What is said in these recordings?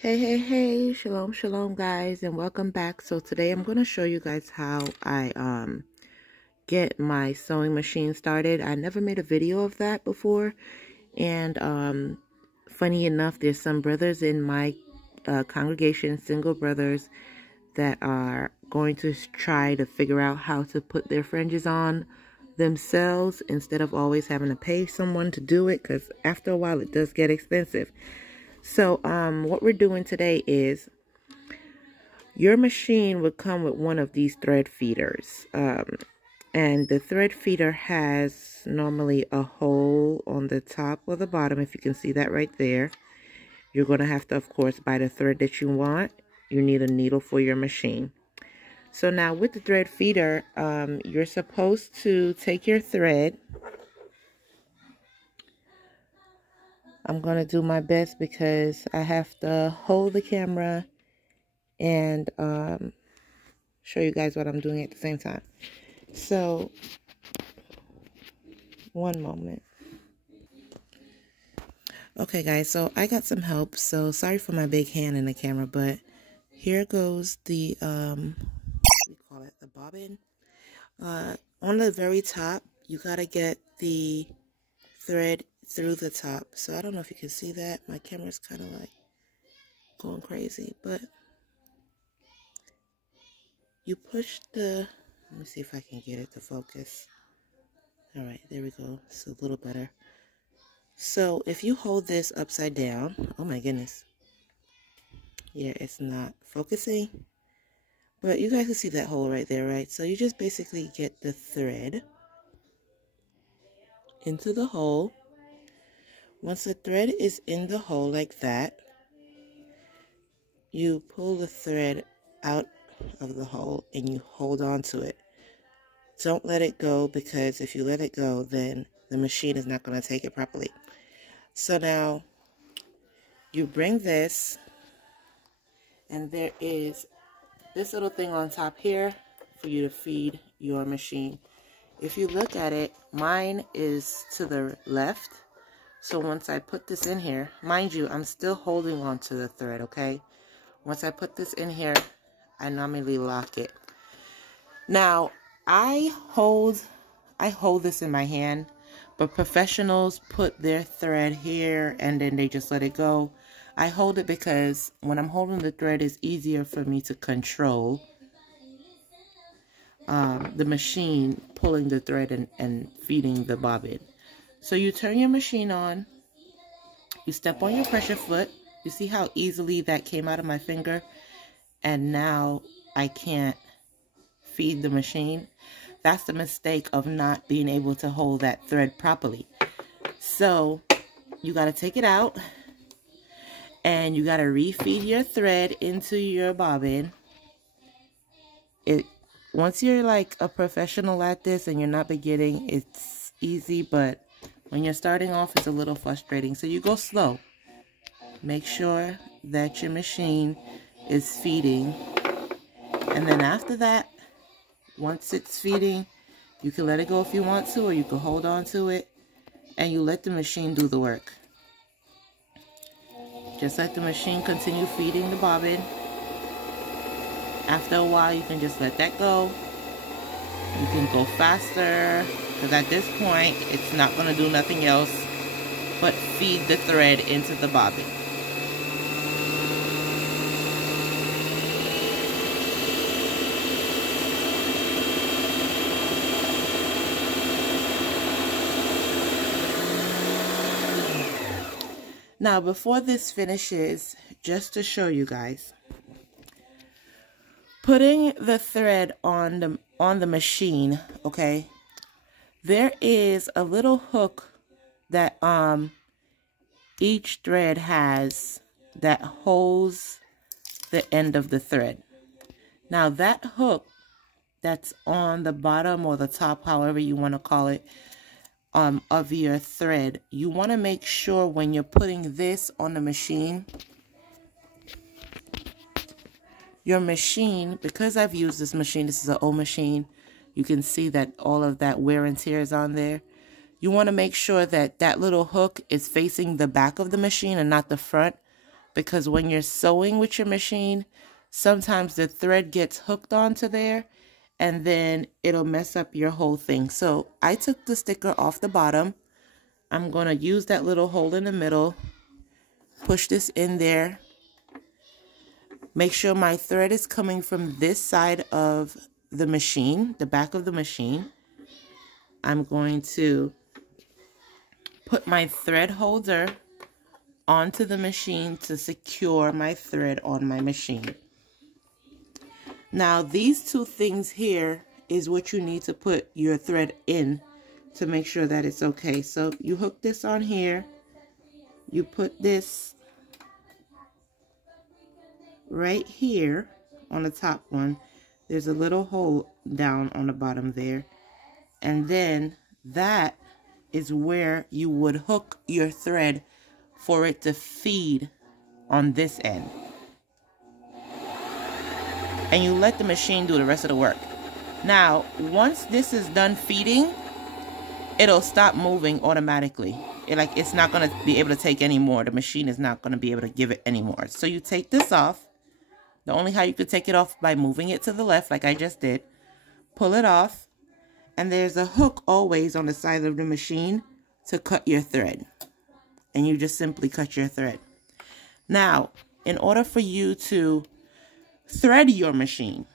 Hey, shalom, guys, and welcome back. So today I'm going to show you guys how I get my sewing machine started. I never made a video of that before, and funny enough, there's some brothers in my congregation, single brothers, that are going to try to figure out how to put their fringes on themselves instead of always having to pay someone to do it, because after a while it does get expensive. So what we're doing today is your machine would come with one of these thread feeders. And the thread feeder has normally a hole on the top or the bottom, if you can see that right there. You're going to have to, of course, buy the thread that you want. You need a needle for your machine. So now with the thread feeder, you're supposed to take your thread. I'm going to do my best because I have to hold the camera and show you guys what I'm doing at the same time. So, one moment. Okay, guys, so I got some help. So, sorry for my big hand in the camera, but here goes the, we call it the bobbin. On the very top, you got to get the thread through the top. So, I don't know if you can see that. My camera's kind of like going crazy, but you push the, let me see if I can get it to focus. All right, there we go. It's a little better. So if you hold this upside down, oh my goodness. Yeah, it's not focusing. But you guys can see that hole right there, right? So you just basically get the thread into the hole. Once the thread is in the hole like that, you pull the thread out of the hole and you hold on to it. Don't let it go, because if you let it go, then the machine is not going to take it properly. So now you bring this, and there is this little thing on top here for you to feed your machine. If you look at it, mine is to the left. So once I put this in here, mind you, I'm still holding on to the thread, okay? Once I put this in here, I normally lock it. Now, I hold this in my hand, but professionals put their thread here and then they just let it go. I hold it because when I'm holding the thread, it's easier for me to control the machine pulling the thread and feeding the bobbin. So you turn your machine on, you step on your pressure foot. You see how easily that came out of my finger? And now I can't feed the machine. That's the mistake of not being able to hold that thread properly. So you got to take it out and you got to refeed your thread into your bobbin. Once you're like a professional at this and you're not beginning, it's easy, but when you're starting off, it's a little frustrating. So you go slow. Make sure that your machine is feeding. And then after that, once it's feeding, you can let it go if you want to, or you can hold on to it and you let the machine do the work. Just let the machine continue feeding the bobbin. After a while, you can just let that go. You can go faster, because at this point, it's not going to do nothing else but feed the thread into the bobbin. Now, before this finishes, just to show you guys, putting the thread on the machine, okay, there is a little hook that each thread has that holds the end of the thread. Now that hook that's on the bottom or the top, however you want to call it, of your thread, you want to make sure when you're putting this on the machine, your machine, because I've used this machine, this is an old machine, you can see that all of that wear and tear is on there. You want to make sure that that little hook is facing the back of the machine and not the front, because when you're sewing with your machine, sometimes the thread gets hooked onto there and then it'll mess up your whole thing. So I took the sticker off the bottom. I'm going to use that little hole in the middle, push this in there. Make sure my thread is coming from this side of the machine, the back of the machine. I'm going to put my thread holder onto the machine to secure my thread on my machine. Now these two things here is what you need to put your thread in to make sure that it's okay. So you hook this on here, you put this right here on the top one. There's a little hole down on the bottom there, and then that is where you would hook your thread for it to feed on this end. And you let the machine do the rest of the work. Now, once this is done feeding, it'll stop moving automatically. It's not going to be able to take any more. The machine is not going to be able to give it anymore. So you take this off. The only how you could take it off by moving it to the left like I just did. Pull it off. And there's a hook always on the side of the machine to cut your thread. And you just simply cut your thread. Now, in order for you to thread your machine,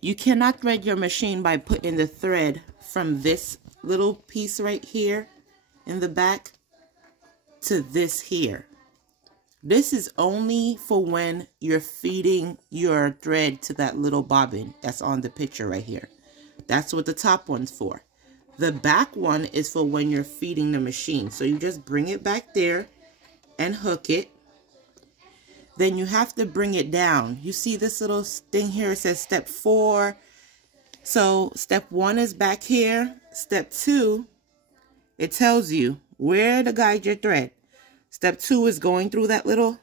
you cannot thread your machine by putting the thread from this little piece right here in the back to this here. This is only for when you're feeding your thread to that little bobbin that's on the picture right here. That's what the top one's for. The back one is for when you're feeding the machine. So you just bring it back there and hook it. Then you have to bring it down. You see this little thing here, it says step 4. So step 1 is back here. Step 2, it tells you where to guide your thread. Step 2 is going through that little.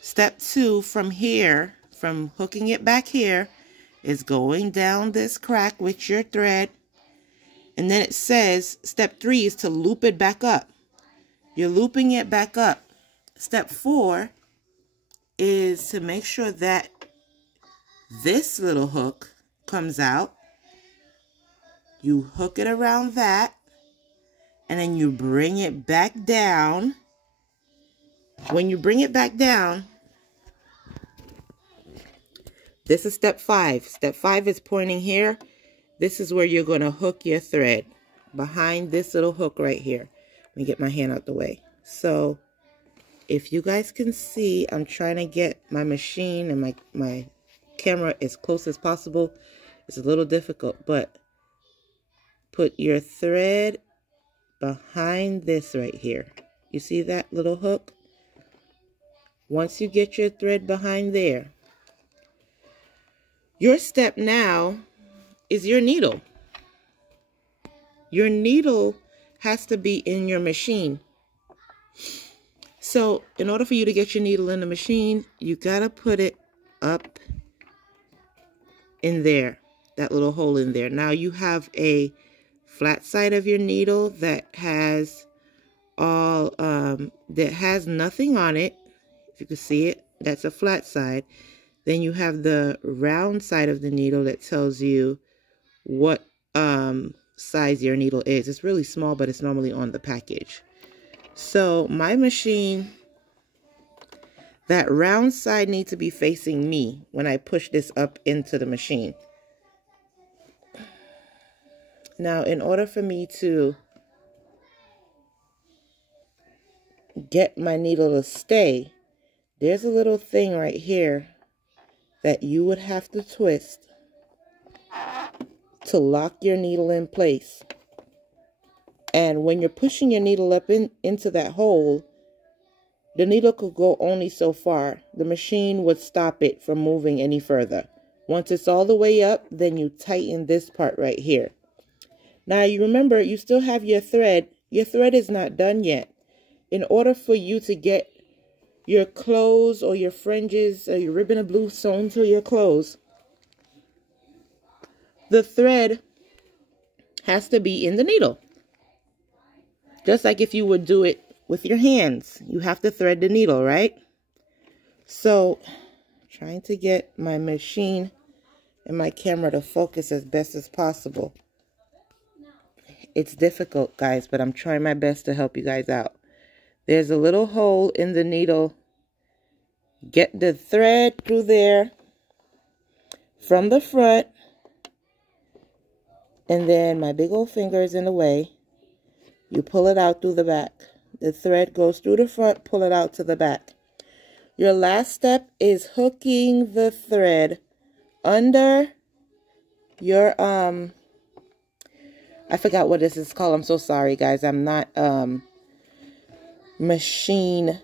Step 2 from here, from hooking it back here, is going down this crack with your thread. And then it says step 3 is to loop it back up. You're looping it back up. Step 4 is to make sure that this little hook comes out. You hook it around that, and then you bring it back down. When you bring it back down, this is step 5. Step 5 is pointing here. This is where you're going to hook your thread behind this little hook right here. Let me get my hand out the way. So if you guys can see, I'm trying to get my machine and my camera as close as possible. It's a little difficult, but put your thread behind this right here. You see that little hook? Once you get your thread behind there, your step now is your needle. Your needle has to be in your machine. So in order for you to get your needle in the machine, you gotta put it up in there, that little hole in there. Now you have a flat side of your needle that has nothing on it. If you can see it, that's a flat side. Then you have the round side of the needle that tells you what size your needle is. It's really small, but it's normally on the package. So my machine, that round side needs to be facing me when I push this up into the machine. Now, in order for me to get my needle to stay, there's a little thing right here that you would have to twist to lock your needle in place. And when you're pushing your needle up into that hole, the needle could go only so far. The machine would stop it from moving any further. Once it's all the way up, then you tighten this part right here. Now you remember, you still have your thread. Your thread is not done yet. In order for you to get your clothes or your fringes or your ribbon of blue sewn to your clothes, the thread has to be in the needle. Just like if you would do it with your hands. You have to thread the needle, right? So, trying to get my machine and my camera to focus as best as possible. It's difficult, guys, but I'm trying my best to help you guys out. There's a little hole in the needle. Get the thread through there from the front. And then my big old finger is in the way. You pull it out through the back. The thread goes through the front, pull it out to the back. Your last step is hooking the thread under your, I forgot what this is called. I'm so sorry, guys. I'm not, machine,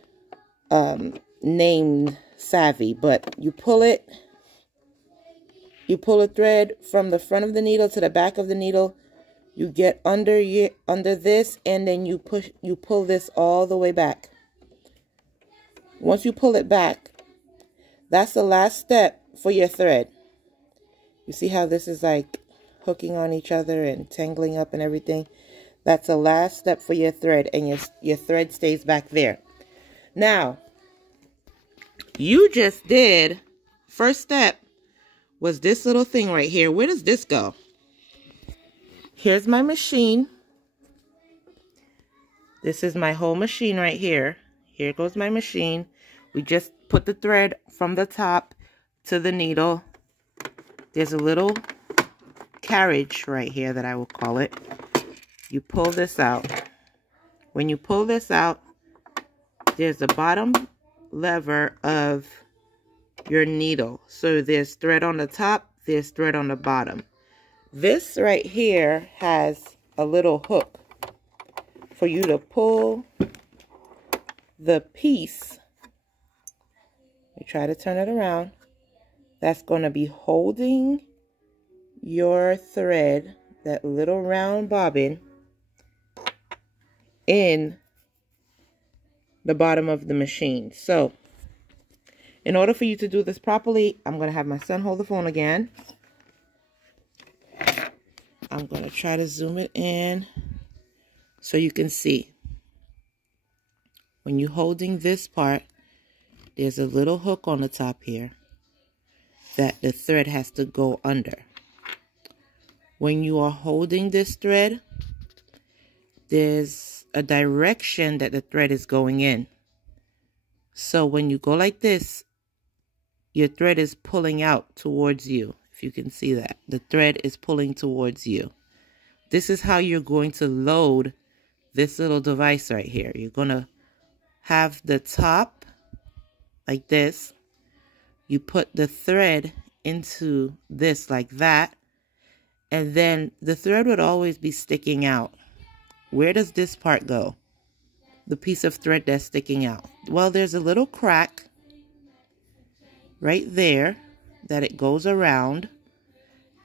name savvy, but you pull a thread from the front of the needle to the back of the needle. You get under this, and then you pull this all the way back. Once you pull it back, that's the last step for your thread. You see how this is like hooking on each other and tangling up and everything? That's the last step for your thread, and your thread stays back there. Now, you just did, first step was this little thing right here. Where does this go? Here's my machine. This is my whole machine right here. Here goes my machine. We just put the thread from the top to the needle. There's a little carriage right here that I will call it. You pull this out. When you pull this out, there's a bottom lever of your needle. So there's thread on the top, there's thread on the bottom. This right here has a little hook for you to pull the piece. I try to turn it around. That's going to be holding your thread, that little round bobbin, in the bottom of the machine. So, in order for you to do this properly, I'm going to have my son hold the phone again. I'm going to try to zoom it in so you can see. When you're holding this part, there's a little hook on the top here that the thread has to go under. When you are holding this thread, there's a direction that the thread is going in. So when you go like this, your thread is pulling out towards you. If you can see that, the thread is pulling towards you. This is how you're going to load this little device right here. You're going to have the top like this. You put the thread into this like that. And then the thread would always be sticking out. Where does this part go? The piece of thread that's sticking out. Well, there's a little crack right there that it goes around,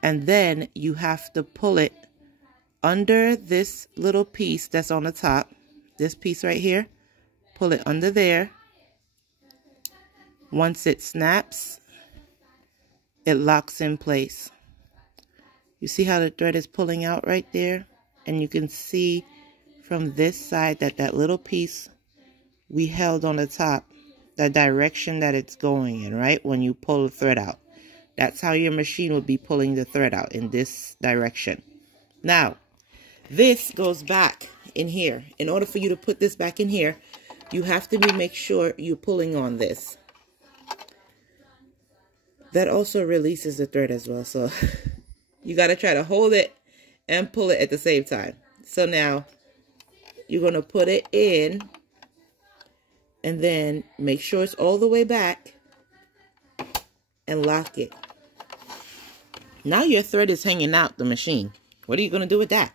and then you have to pull it under this little piece that's on the top, this piece right here. Pull it under there. Once it snaps, it locks in place. You see how the thread is pulling out right there? And you can see from this side that that little piece we held on the top, the direction that it's going in, right? When you pull the thread out. That's how your machine would be pulling the thread out, in this direction. Now, this goes back in here. In order for you to put this back in here, you have to make sure you're pulling on this. That also releases the thread as well. So you got to try to hold it and pull it at the same time. So now you're going to put it in and then make sure it's all the way back and lock it. Now your thread is hanging out the machine. What are you going to do with that?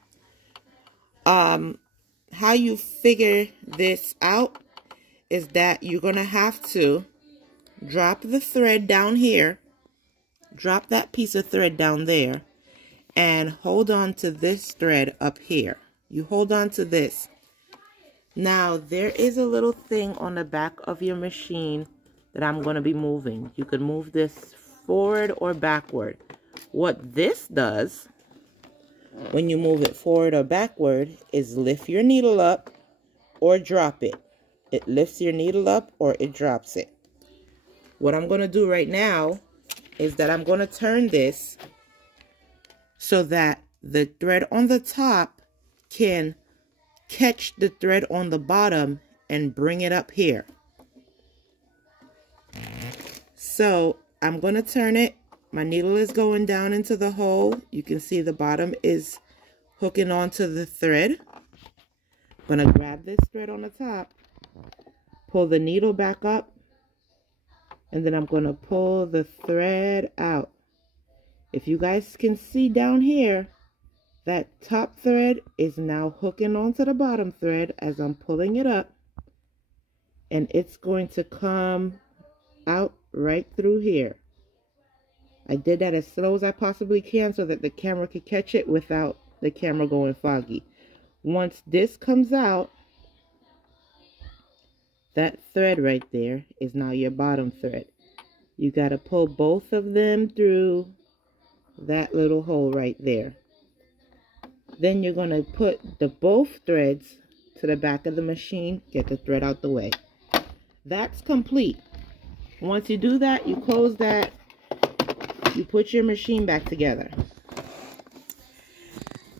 How you figure this out is that you're going to have to drop the thread down here. Drop that piece of thread down there and hold on to this thread up here. You hold on to this. Now, there is a little thing on the back of your machine that I'm going to be moving. You can move this forward or backward. What this does, when you move it forward or backward, is lift your needle up or drop it. It lifts your needle up or it drops it. What I'm going to do right now is that I'm going to turn this so that the thread on the top can catch the thread on the bottom and bring it up here. So I'm going to turn it. My needle is going down into the hole. You can see the bottom is hooking onto the thread. I'm going to grab this thread on the top, pull the needle back up, and then I'm going to pull the thread out. If you guys can see down here, that top thread is now hooking onto the bottom thread as I'm pulling it up, and it's going to come out right through here. I did that as slow as I possibly can so that the camera could catch it without the camera going foggy. Once this comes out, that thread right there is now your bottom thread. You got to pull both of them through that little hole right there. Then you're going to put both threads to the back of the machine, get the thread out the way. That's complete. Once you do that, you close that, you put your machine back together.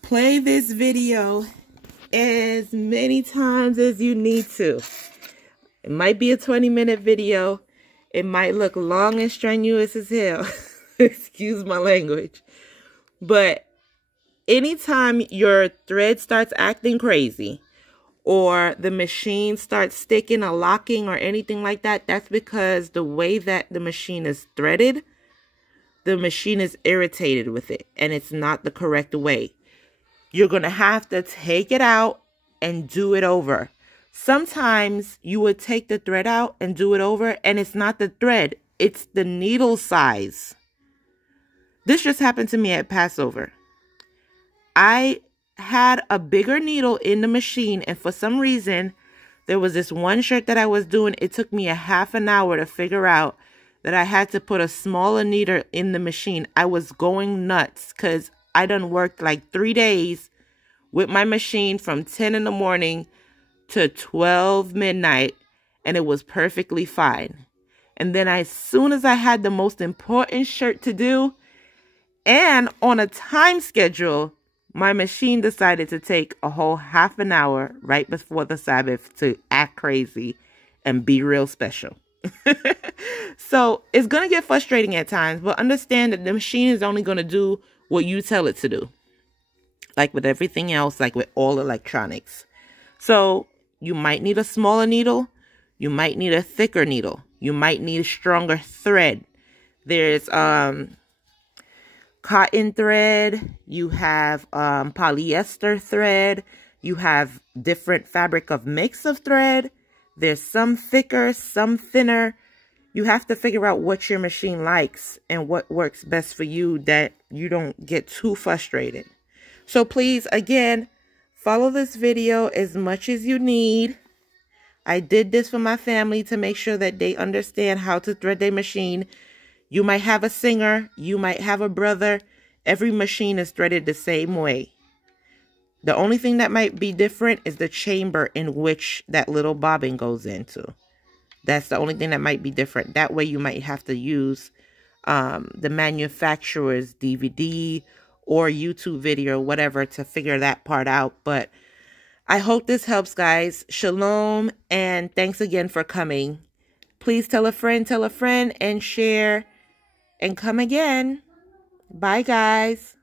Play this video as many times as you need to. It might be a 20-minute video. It might look long and strenuous as hell. Excuse my language. But anytime your thread starts acting crazy, or the machine starts sticking or locking or anything like that, that's because the way that the machine is threaded, the machine is irritated with it, and it's not the correct way. You're going to have to take it out and do it over. Sometimes you would take the thread out and do it over, and it's not the thread, it's the needle size. This just happened to me at Passover. I had a bigger needle in the machine, and for some reason, there was this one shirt that I was doing. It took me a half an hour to figure out that I had to put a smaller needle in the machine. I was going nuts because I done worked like 3 days with my machine from 10 in the morning to 12 midnight, and it was perfectly fine. And then as soon as I had the most important shirt to do and on a time schedule, my machine decided to take a whole half an hour right before the Sabbath to act crazy and be real special. So it's going to get frustrating at times, but understand that the machine is only going to do what you tell it to do. Like with everything else, like with all electronics. So you might need a smaller needle. You might need a thicker needle. You might need a stronger thread. There's cotton thread. You have polyester thread. You have different fabric of mix of thread. There's some thicker, some thinner. You have to figure out what your machine likes and what works best for you, that you don't get too frustrated. So please, again, follow this video as much as you need. I did this for my family to make sure that they understand how to thread their machine. You might have a singer. You might have a brother. Every machine is threaded the same way. The only thing that might be different is the chamber in which that little bobbin goes into. That's the only thing that might be different. That way you might have to use the manufacturer's DVD or YouTube video, whatever, to figure that part out. But I hope this helps, guys. Shalom, and thanks again for coming. Please tell a friend, and share, and come again. Bye, guys.